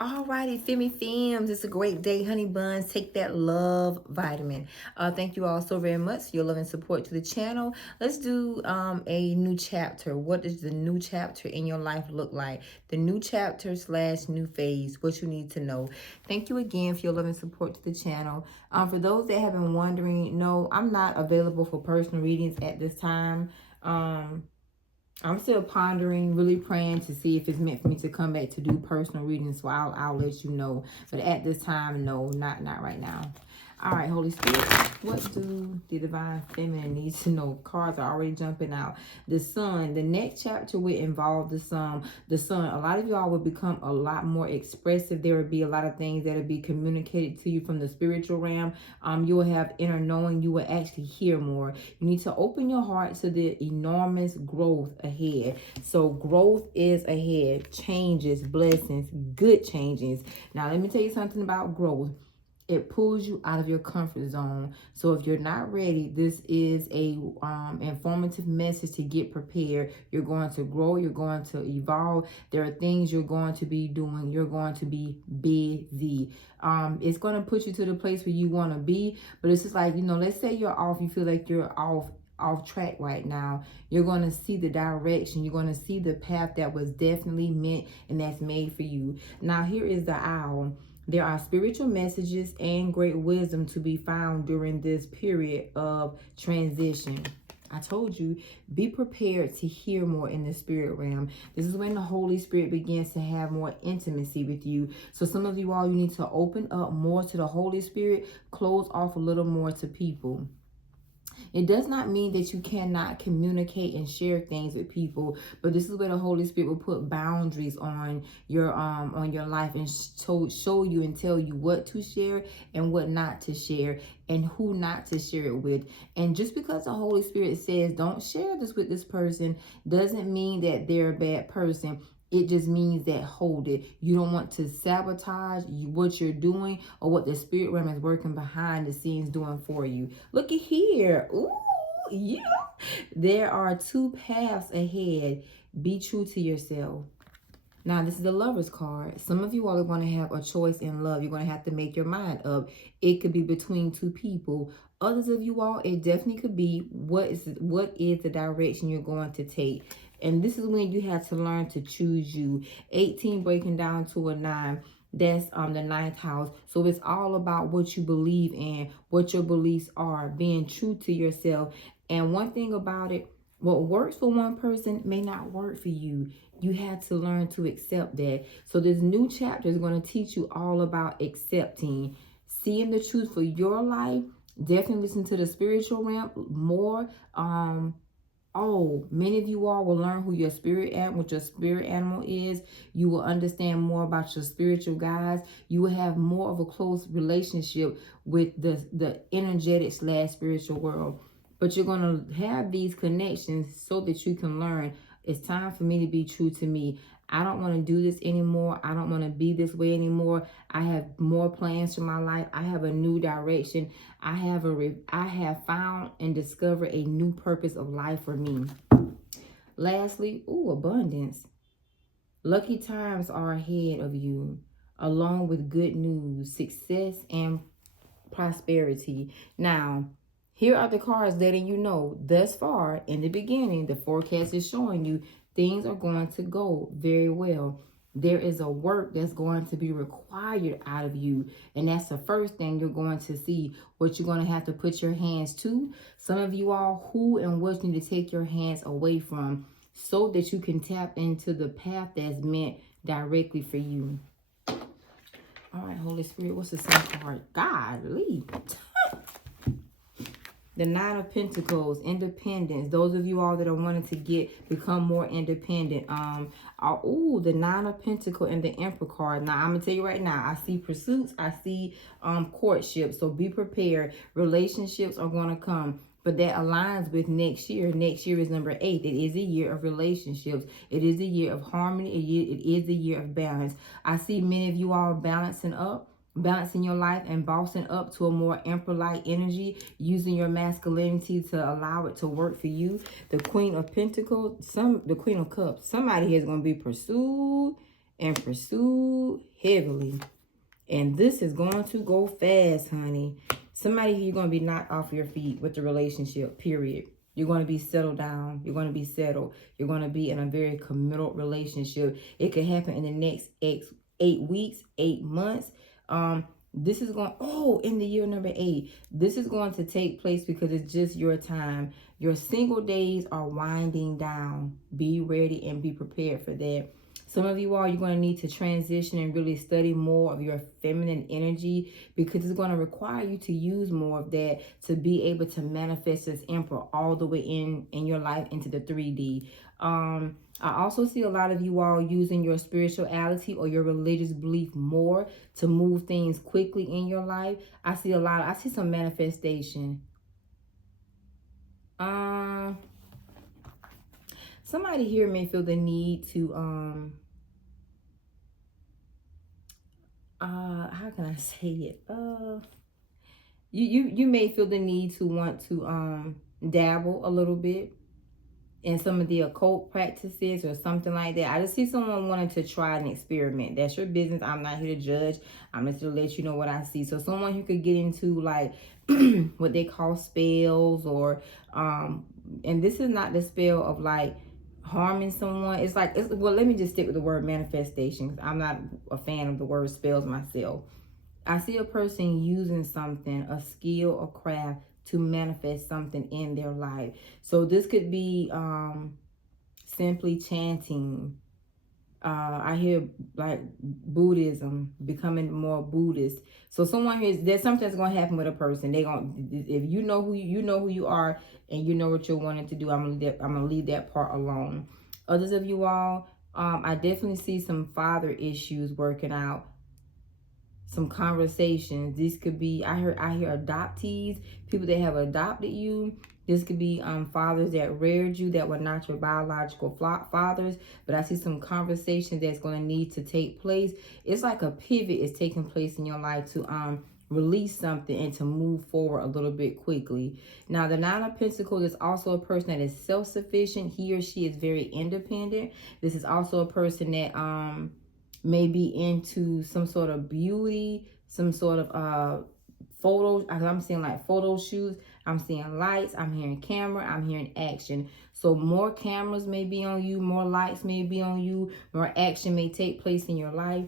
Alrighty, Femi Fims. It's a great day, honey buns. Take that love vitamin. Thank you all so very much for your love and support to the channel. Let's do a new chapter. What does the new chapter in your life look like? The new chapter / new phase. What you need to know. Thank you again for your love and support to the channel. For those that have been wondering, no, I'm not available for personal readings at this time. I'm still pondering, really praying to see if it's meant for me to come back to do personal readings. So I'll let you know. But at this time, no, not right now. All right, Holy Spirit, what do the divine feminine need to know? Cards are already jumping out. The sun, the next chapter will involve the sun. A lot of y'all will become a lot more expressive. There will be a lot of things that will be communicated to you from the spiritual realm. You will have inner knowing. You will actually hear more. You need to open your heart to the enormous growth ahead. So growth is ahead. Changes, blessings, good changes. Now, let me tell you something about growth. It pulls you out of your comfort zone. So if you're not ready, this is a informative message to get prepared. You're going to grow. You're going to evolve. There are things you're going to be doing. You're going to be busy. It's going to put you to the place where you want to be. But it's just like, let's say you're off. You feel like you're off track right now. You're going to see the direction. You're going to see the path that was definitely meant and that's made for you. Now, here is the owl. There are spiritual messages and great wisdom to be found during this period of transition. I told you, be prepared to hear more in the spirit realm. This is when the Holy Spirit begins to have more intimacy with you. So some of you all, you need to open up more to the Holy Spirit, close off a little more to people. It does not mean that you cannot communicate and share things with people, but this is where the Holy Spirit will put boundaries on your life and show you and tell you what to share and what not to share and who not to share it with. And just because the Holy Spirit says don't share this with this person doesn't mean that they're a bad person. It just means that hold it. You don't want to sabotage what you're doing or what the spirit realm is working behind the scenes doing for you. Look at here. Ooh, yeah. There are two paths ahead. Be true to yourself. Now, this is the Lover's card. Some of you all are going to have a choice in love. You're going to have to make your mind up. It could be between two people. Others of you all, it definitely could be what is the direction you're going to take. And this is when you have to learn to choose you. 18 breaking down to a 9. That's the 9th house. So it's all about what you believe in, what your beliefs are, being true to yourself. And one thing about it, what works for one person may not work for you. You have to learn to accept that. So this new chapter is going to teach you all about accepting, seeing the truth for your life. Definitely listen to the spiritual realm more. Many of you all will learn who your what your spirit animal is. You will understand more about your spiritual guides. You will have more of a close relationship with the energetic / spiritual world. But you're going to have these connections so that you can learn. It's time for me to be true to me. I don't want to do this anymore. I don't want to be this way anymore. I have more plans for my life. I have a new direction. I have found and discovered a new purpose of life for me. Lastly, abundance. Lucky times are ahead of you, along with good news, success, and prosperity. Now, here are the cards letting you know thus far in the beginning, the forecast is showing you things are going to go very well. There is a work that's going to be required out of you. And that's the first thing you're going to see, what you're going to have to put your hands to. Some of you all, who and what you need to take your hands away from so that you can tap into the path that's meant directly for you. All right, Holy Spirit, what's the second card? Godly. The 9 of Pentacles, independence. Those of you all that are wanting to become more independent. The 9 of Pentacles and the Emperor card. Now, I'm going to tell you right now, I see pursuits. I see courtship. So be prepared. Relationships are going to come. But that aligns with next year. Next year is number 8. It is a year of relationships. It is a year of harmony. It is a year of balance. I see many of you all balancing your life and bossing up to a more emperor-like energy, using your masculinity to allow it to work for you. The Queen of Pentacles, the Queen of Cups. Somebody here is going to be pursued and pursued heavily. And this is going to go fast, honey. Somebody here, you're going to be knocked off your feet with the relationship, period. You're going to be settled down. You're going to be settled. You're going to be in a very committal relationship. It could happen in the next 8 weeks, 8 months. This is going, in the year number 8, this is going to take place because it's just your time. Your single days are winding down. Be ready and be prepared for that. Some of you all, you're going to need to transition and really study more of your feminine energy, because it's going to require you to use more of that to be able to manifest this emperor all the way in your life into the 3D. I also see a lot of you all using your spirituality or your religious belief more to move things quickly in your life. I see some manifestation. Somebody here may feel the need to how can I say it? You may feel the need to want to dabble a little bit in some of the occult practices or something like that. I just see someone wanting to try an experiment. That's your business. I'm not here to judge. I'm just to let you know what I see. So someone who could get into like what they call spells, or and this is not the spell of like harming someone. Well, let me just stick with the word manifestation, because I'm not a fan of the word spells myself. I see a person using something, a skill or craft, to manifest something in their life. So this could be simply chanting. I hear like Buddhism, becoming more Buddhist. So someone here, there's something that's going to happen with a person. If you know who you are, and you know what you're wanting to do, I'm gonna leave that part alone. Others of you all, I definitely see some father issues working out. Some conversations. This could be, I hear adoptees, people that have adopted you. This could be fathers that reared you, that were not your biological fathers. But I see some conversation that's going to need to take place. It's like a pivot is taking place in your life to release something and to move forward a little bit quickly. Now, the Nine of Pentacles is also a person that is self-sufficient. He or she is very independent. This is also a person that may be into some sort of beauty, some sort of photos. I'm seeing like photo shoots. I'm seeing lights. I'm hearing camera. I'm hearing action. So more cameras may be on you. More lights may be on you. More action may take place in your life.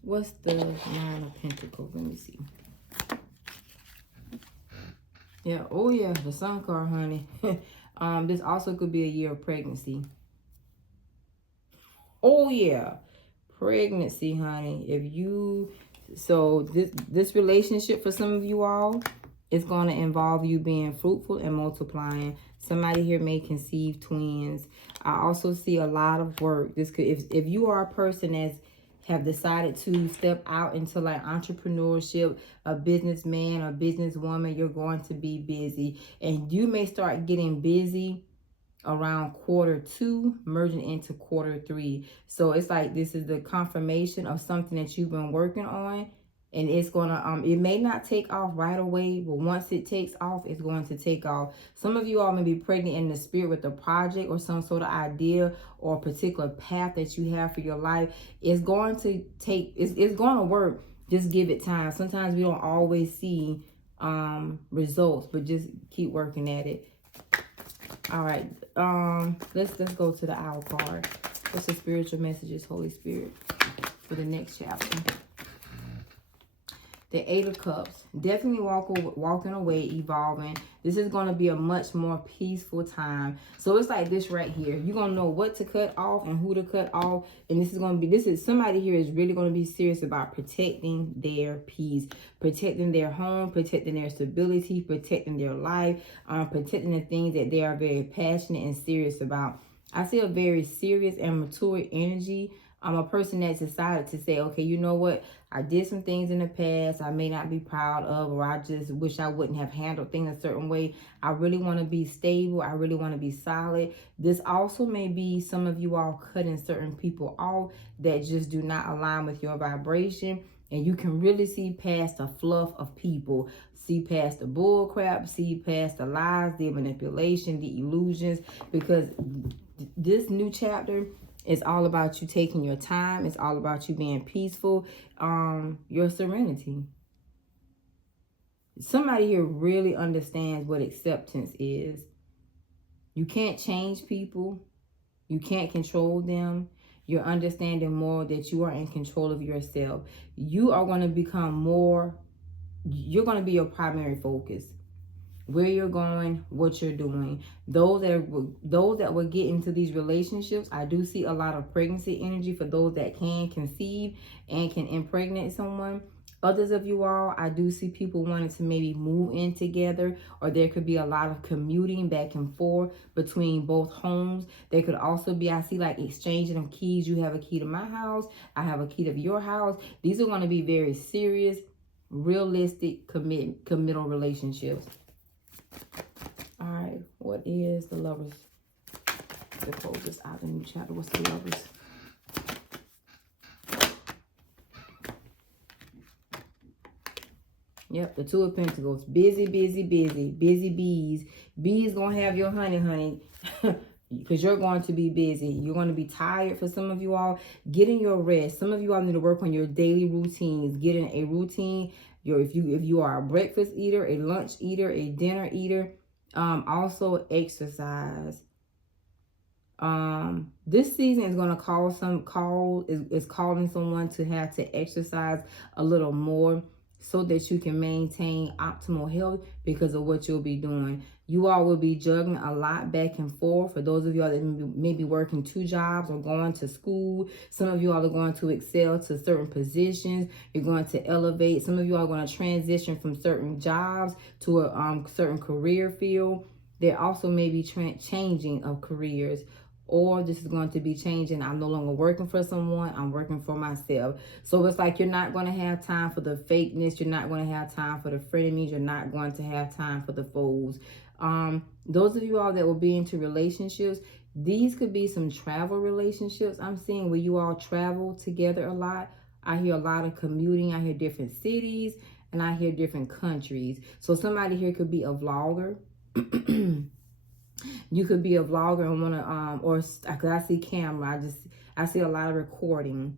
What's the Nine of Pentacles? Let me see. Yeah. Oh, yeah. The Sun card, honey. This also could be a year of pregnancy. Oh, yeah. Pregnancy, honey. This relationship for some of you all is going to involve you being fruitful and multiplying. Somebody here may conceive twins. I also see a lot of work. This could, if you are a person that's have decided to step out into like entrepreneurship, a businessman or businesswoman, you're going to be busy, and you may start getting busy around Q2, merging into Q3. So it's like this is the confirmation of something that you've been working on, and it's gonna it may not take off right away, but once it takes off, it's going to take off. Some of you all may be pregnant in the spirit with a project or some sort of idea or a particular path that you have for your life. It's going to take, it's going to work. Just give it time. Sometimes we don't always see results, but just keep working at it. All right, let's go to the Owl card. What's the spiritual messages, Holy Spirit, for the next chapter? The Eight of Cups. Definitely walking away, evolving. This is going to be a much more peaceful time. So it's like this right here. You're going to know what to cut off and who to cut off. And this is somebody here is really going to be serious about protecting their peace, protecting their home, protecting their stability, protecting their life, protecting the things that they are very passionate and serious about. I see a very serious and mature energy. I'm a person that's decided to say, okay, you know what? I did some things in the past I may not be proud of, or I just wish I wouldn't have handled things a certain way. I really want to be stable. I really want to be solid. This also may be some of you all cutting certain people off that just do not align with your vibration. And you can really see past the fluff of people. See past the bull crap. See past the lies, the manipulation, the illusions. Because this new chapter It's all about you taking your time. It's all about you being peaceful. Your serenity. Somebody here really understands what acceptance is. You can't change people. You can't control them. You're understanding more that you are in control of yourself. You are going to become more, you're going to be your primary focus. Where you're going, what you're doing. Those that will get into these relationships, I do see a lot of pregnancy energy for those that can conceive and can impregnate someone. Others of you all, I do see people wanting to maybe move in together, or there could be a lot of commuting back and forth between both homes. There could also be, I see like exchanging of keys. You have a key to my house, I have a key to your house. These are going to be very serious, realistic, committal relationships. All right, what is the Lovers? To close this out, the new chapter. What's the Lovers? Yep, the Two of Pentacles. Busy, busy, busy. Busy bees. Bees gonna have your honey. Because you're going to be busy. You're going to be tired for some of you all. Getting your rest. Some of you all need to work on your daily routines. Getting a routine. If you are a breakfast eater, a lunch eater, a dinner eater. Also exercise. This season is going to is calling someone to have to exercise a little more, so that you can maintain optimal health because of what you'll be doing. You all will be juggling a lot back and forth. For those of you all that may be working 2 jobs or going to school, some of you all are going to excel to certain positions. You're going to elevate. Some of you all are going to transition from certain jobs to a certain career field. There also may be changing of careers. Or this is going to be changing. I'm no longer working for someone. I'm working for myself. So it's like you're not going to have time for the fakeness. You're not going to have time for the frenemies. You're not going to have time for the foes. Those of you all that will be into relationships, these could be some travel relationships I'm seeing, where you all travel together a lot. I hear a lot of commuting. I hear different cities, and I hear different countries. So somebody here could be a vlogger. You could be a vlogger and want to, or cause I see camera. I see a lot of recording.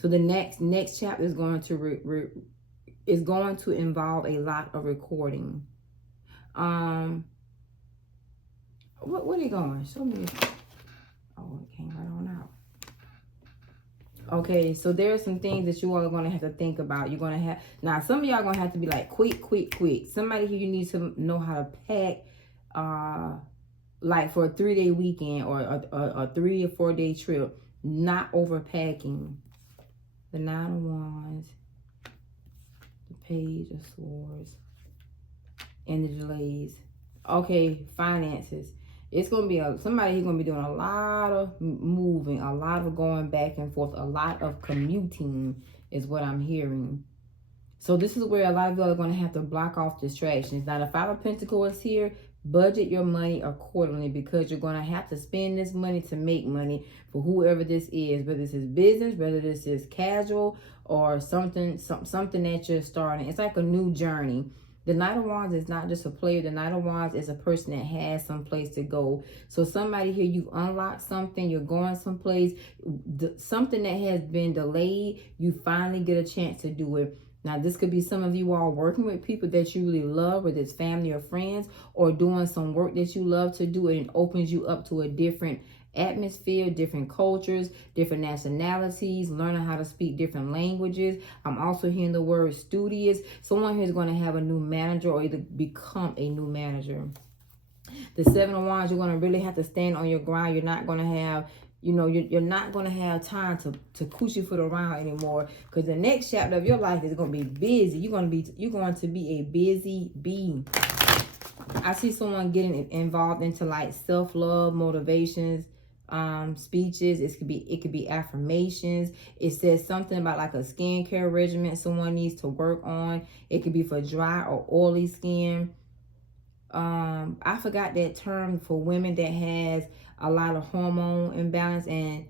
So the next chapter is going to involve a lot of recording. What are you going? Show me. Oh, it came right on out. Okay, so there are some things that you all are going to have to think about. You're going to have, now some of y'all are going to have to be like, quick. Somebody here, you need to know how to pack, like for a 3-day weekend or a 3 or 4 day trip, not overpacking. The 9 of Wands, the Page of Swords, and the delays. Okay, finances. It's going to be somebody who's going to be doing a lot of moving, a lot of going back and forth, a lot of commuting is what I'm hearing. So this is where a lot of you are going to have to block off distractions. Now the 5 of Pentacles is here. Budget your money accordingly, because you're going to have to spend this money to make money for whoever this is, whether this is business, whether this is casual, or something that you're starting. It's like a new journey. The Knight of Wands is not just a player. The Knight of Wands is a person that has some place to go. So somebody here, you unlock something, you're going someplace, something that has been delayed, you finally get a chance to do it. Now, this could be some of you all working with people that you really love, whether it's family or friends, or doing some work that you love to do, and it opens you up to a different atmosphere, different cultures, different nationalities, learning how to speak different languages. I'm also hearing the word studious. Someone here is going to have a new manager, or either become a new manager. The 7 of Wands, you're going to really have to stand on your ground. You're not going to have, you're not going to have time to coochie foot around anymore, because the next chapter of your life is going to be busy. You're going to be a busy bee. I see someone getting involved into like self-love, motivations, speeches. It could be affirmations. It says something about like a skincare regimen someone needs to work on. It could be for dry or oily skin. I forgot that term for women that has a lot of hormone imbalance and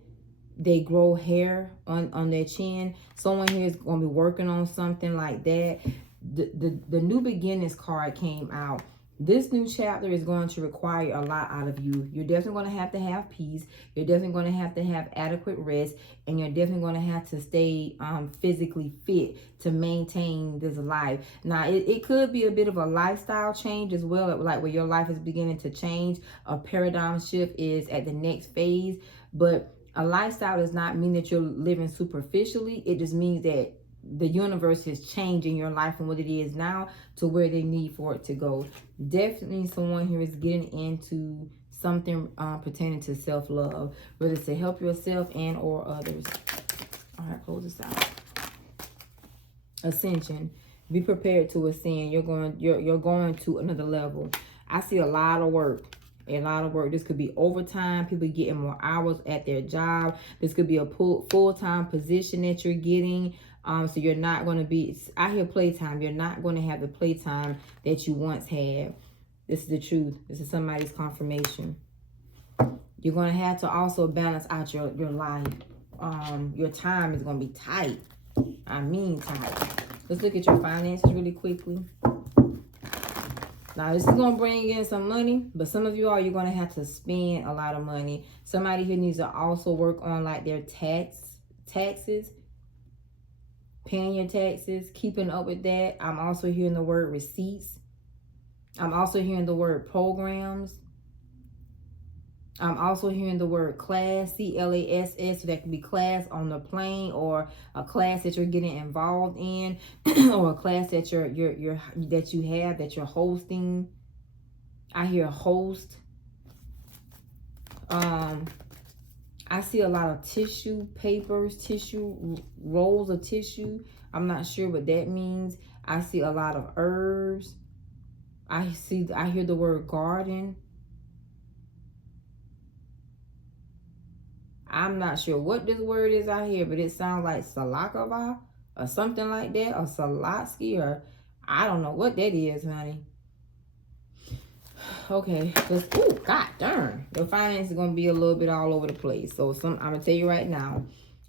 they grow hair on their chin. Someone here is going to be working on something like that. The new beginnings card came out. This new chapter is going to require a lot out of you. You're definitely going to have peace. You're definitely going to have adequate rest. And you're definitely going to have to stay physically fit to maintain this life. Now, it could be a bit of a lifestyle change as well, like where your life is beginning to change. A paradigm shift is at the next phase. But a lifestyle does not mean that you're living superficially. It just means that the universe is changing your life from what it is now to where they need for it to go. Definitely someone here is getting into something pertaining to self-love, whether it's to help yourself and or others. All right, close this out. Ascension. Be prepared to ascend. You're going to another level. I see a lot of work. A lot of work. This could be overtime. People getting more hours at their job. This could be a full-time position that you're getting. So you're not going to be, I hear playtime. You're not going to have the playtime that you once had. This is the truth. This is somebody's confirmation. You're going to have to also balance out your life. Your time is going to be tight. I mean tight. Let's look at your finances really quickly. Now, this is going to bring in some money, but some of you all, you're going to have to spend a lot of money. Somebody here needs to also work on like their taxes, paying your taxes, keeping up with that. I'm also hearing the word receipts. I'm also hearing the word programs. I'm also hearing the word class, C-L-A-S-S. So that could be class on the plane, or a class that you're getting involved in, or a class that that you're hosting. I hear host. I see a lot of tissue papers, rolls of tissue. I'm not sure what that means. I see a lot of herbs. I hear the word garden. I'm not sure what this word is out here, but it sounds like Salakava or something like that, or Salatsky, or I don't know what that is, honey. Okay, oh, god darn. Your finance is going to be a little bit all over the place. So I'm going to tell you right now,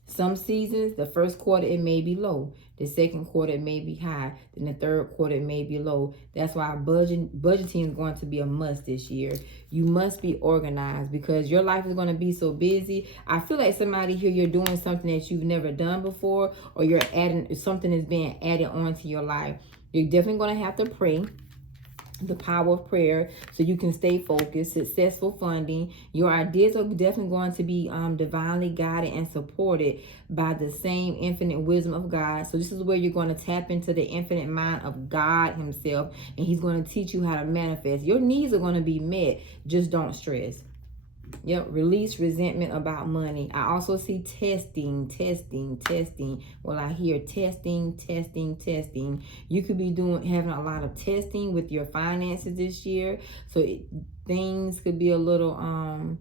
some seasons, the first quarter, it may be low. The second quarter, it may be high. Then the third quarter, it may be low. That's why budgeting is going to be a must this year. You must be organized because your life is going to be so busy. I feel like somebody here, you're doing something that you've never done before, or you're adding, something is being added onto your life. You're definitely going to have to pray. The power of prayer, so you can stay focused. Successful funding. Your ideas are definitely going to be divinely guided and supported by the same infinite wisdom of God. So this is where you're going to tap into the infinite mind of God himself, and he's going to teach you how to manifest. Your needs are going to be met. Just don't stress. Yep, release resentment about money. I also see testing. Well, I hear testing. You could be having a lot of testing with your finances this year. So things could be a little,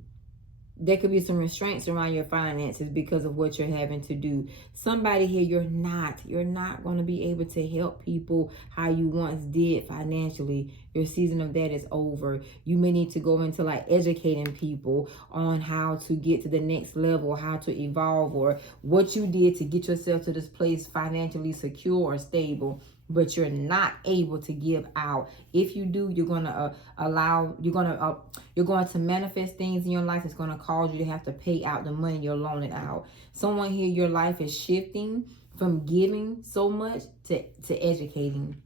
there could be some restraints around your finances because of what you're having to do. Somebody here, you're not going to be able to help people how you once did financially. Your season of that is over. You may need to go into like educating people on how to get to the next level, how to evolve, or what you did to get yourself to this place financially secure or stable. But you're not able to give out. If you do, you're going to you're going to manifest things in your life that's going to cause you to have to pay out the money you're loaning out. Someone here, your life is shifting from giving so much to educating.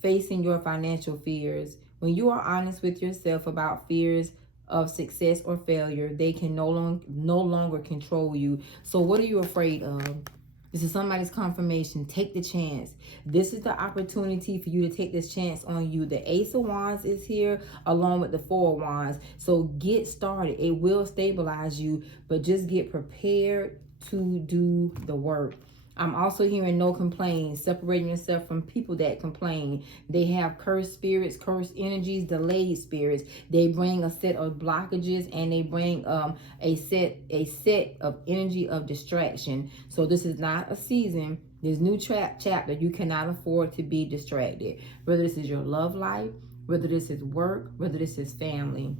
Facing your financial fears. When you are honest with yourself about fears of success or failure, they can no longer control you. So what are you afraid of? This is somebody's confirmation. Take the chance. This is the opportunity for you to take this chance on you. The Ace of Wands is here along with the Four of Wands. So get started. It will stabilize you, but just get prepared to do the work. I'm also hearing no complaints, separating yourself from people that complain. They have cursed spirits, cursed energies, delayed spirits. They bring a set of blockages, and they bring a set of energy of distraction. So this is not a season. This new chapter, you cannot afford to be distracted. Whether this is your love life, whether this is work, whether this is family.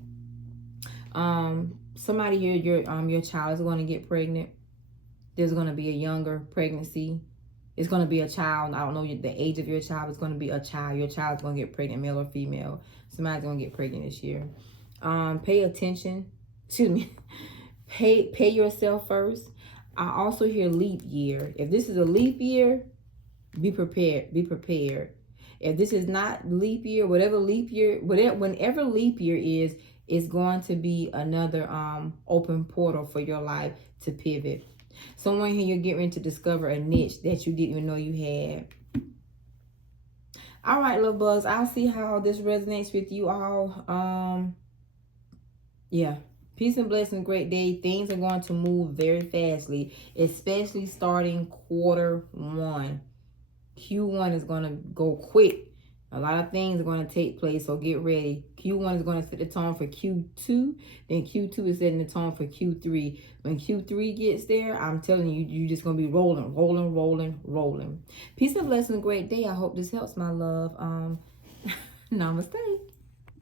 Somebody here, your child is going to get pregnant. There's going to be a younger pregnancy. It's going to be a child. I don't know the age of your child. It's going to be a child. Your child's going to get pregnant, male or female. Somebody's going to get pregnant this year. Pay attention. Excuse me. Pay yourself first. I also hear leap year. If this is a leap year, be prepared. Be prepared. If this is not leap year, whatever leap year, whenever leap year is, it's going to be another open portal for your life to pivot. Someone here, you're getting ready to discover a niche that you didn't even know you had. All right, little bugs. I'll see how this resonates with you all. Yeah. Peace and blessings, great day. Things are going to move very fastly, especially starting Q1. Q1 is going to go quick. A lot of things are going to take place, so get ready. Q1 is going to set the tone for Q2. Then Q2 is setting the tone for Q3. When Q3 gets there, I'm telling you, you're just going to be rolling, rolling, rolling, rolling. Peace and blessings, great day. I hope this helps, my love. Namaste.